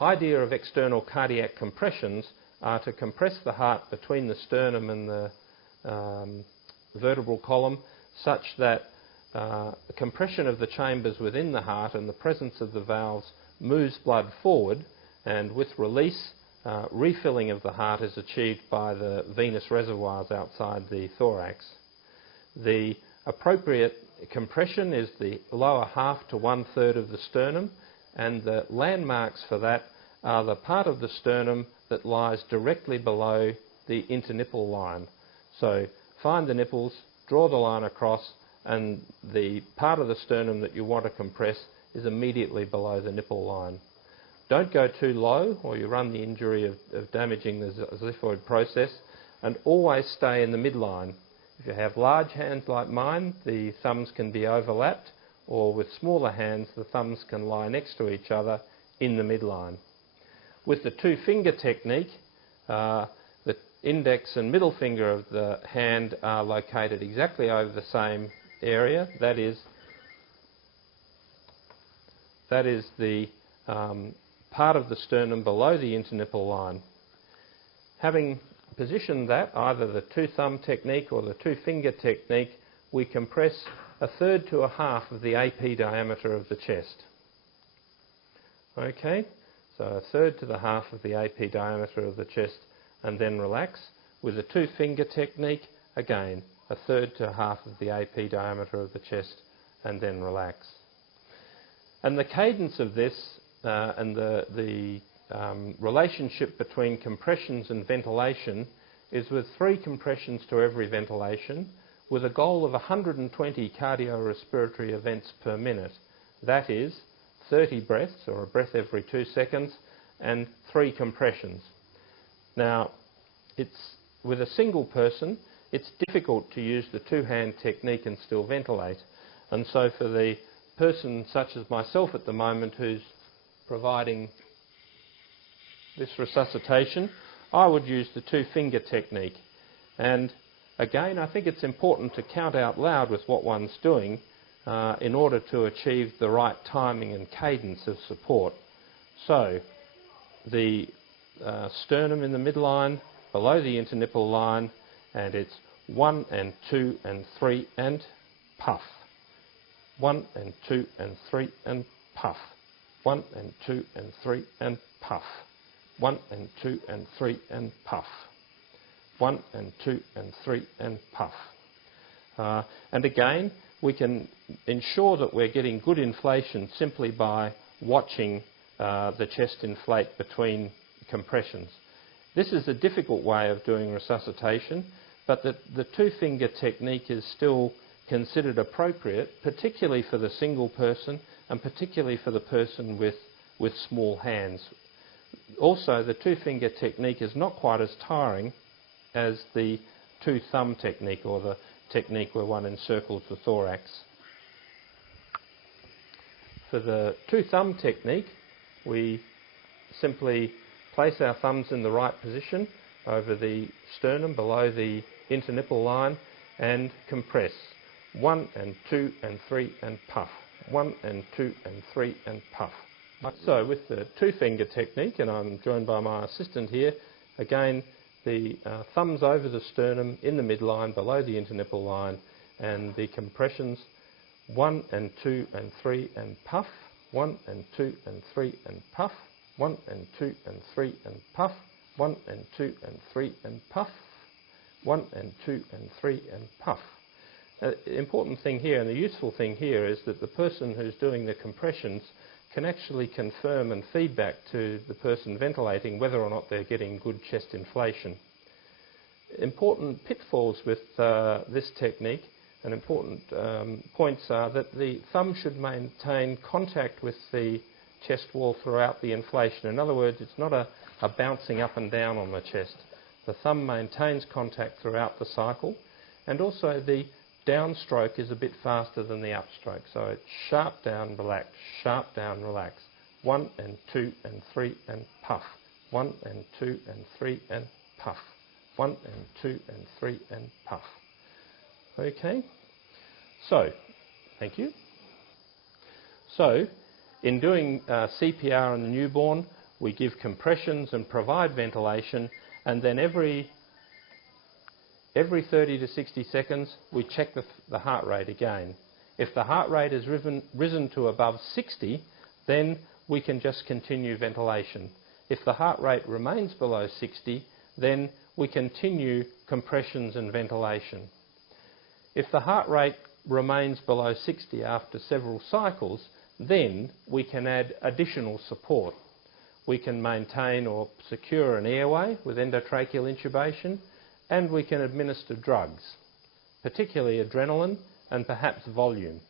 idea of external cardiac compressions are to compress the heart between the sternum and the vertebral column such that the compression of the chambers within the heart and the presence of the valves moves blood forward, and with release, refilling of the heart is achieved by the venous reservoirs outside the thorax. The appropriate compression is the lower half to 1/3 of the sternum, and the landmarks for that are the part of the sternum that lies directly below the internipple line. So find the nipples, draw the line across, and the part of the sternum that you want to compress is immediately below the nipple line. Don't go too low or you run the injury of damaging the xiphoid process, and always stay in the midline. If you have large hands like mine, the thumbs can be overlapped, or with smaller hands the thumbs can lie next to each other in the midline. With the two-finger technique, the index and middle finger of the hand are located exactly over the same area. That is the part of the sternum below the internipple line. Having positioned that, either the two-thumb technique or the two-finger technique, we compress 1/3 to 1/2 of the AP diameter of the chest. Okay, so 1/3 to the 1/2 of the AP diameter of the chest, and then relax. With the two-finger technique, again, 1/3 to 1/2 of the AP diameter of the chest, and then relax. And the cadence of this and the relationship between compressions and ventilation is with 3 compressions to every ventilation, with a goal of 120 cardiorespiratory events per minute. That is 30 breaths, or a breath every 2 seconds, and 3 compressions. Now, with a single person, it's difficult to use the two-hand technique and still ventilate. And so for the person such as myself at the moment who's providing this resuscitation, I would use the two-finger technique. And again, I think it's important to count out loud with what one's doing in order to achieve the right timing and cadence of support. So, the sternum in the midline, below the internipple line, and it's 1 and 2 and 3 and puff. 1 and 2 and 3 and puff. 1 and 2 and 3 and puff. 1 and 2 and 3 and puff. 1 and 2 and 3 and puff. And again, we can ensure that we're getting good inflation simply by watching the chest inflate between compressions. This is a difficult way of doing resuscitation, but the two-finger technique is still considered appropriate, particularly for the single person and particularly for the person with small hands. Also, the two-finger technique is not quite as tiring as the two-thumb technique, or the technique where one encircles the thorax. For the two-thumb technique, we simply place our thumbs in the right position over the sternum below the internipple line and compress. 1 and 2 and 3 and puff. 1 and 2 and 3 and puff. So with the two-finger technique, and I'm joined by my assistant here, again the thumbs over the sternum in the midline below the internipple line, and the compressions 1 and 2 and 3 and puff. 1 and 2 and 3 and puff. 1 and 2 and 3 and puff. 1 and 2 and 3 and puff. 1 and 2 and 3 and puff. The important thing here, and the useful thing here, is that the person who's doing the compressions can actually confirm and feedback to the person ventilating whether or not they're getting good chest inflation. Important pitfalls with this technique, and important points, are that the thumb should maintain contact with the chest wall throughout the inflation. In other words, it's not a bouncing up and down on the chest. The thumb maintains contact throughout the cycle, and also the downstroke is a bit faster than the upstroke. So it's sharp down, relax, sharp down, relax. 1 and 2 and 3 and puff. 1 and 2 and 3 and puff. 1 and 2 and 3 and puff. Okay? So, thank you. So, in doing CPR on the newborn, we give compressions and provide ventilation, and then every 30 to 60 seconds we check the heart rate again. If the heart rate has risen to above 60, then we can just continue ventilation. If the heart rate remains below 60, then we continue compressions and ventilation. If the heart rate remains below 60 after several cycles, then we can add additional support. We can maintain or secure an airway with endotracheal intubation, and we can administer drugs, particularly adrenaline and perhaps volume.